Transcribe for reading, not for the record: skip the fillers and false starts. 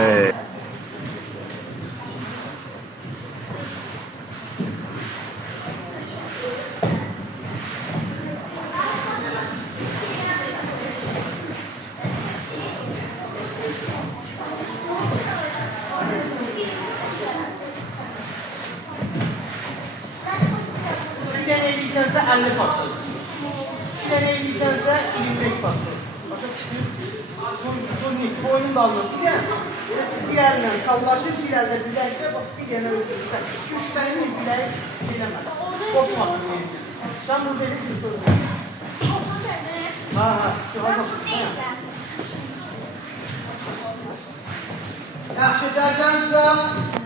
Evet. Bir tane eğilirsense 50 patron. 2 tane eğilirsense 25 patron. Başa çıkıyor. Son boynum da alıyor. Bir yerle sallaşır, bir yerle bilekle bak bir yerine öldürürsen. 2-3 tane mi bilek bilemez. Korkma. Sen burada ne diyorsun? Ha. Yaxşı, dərdən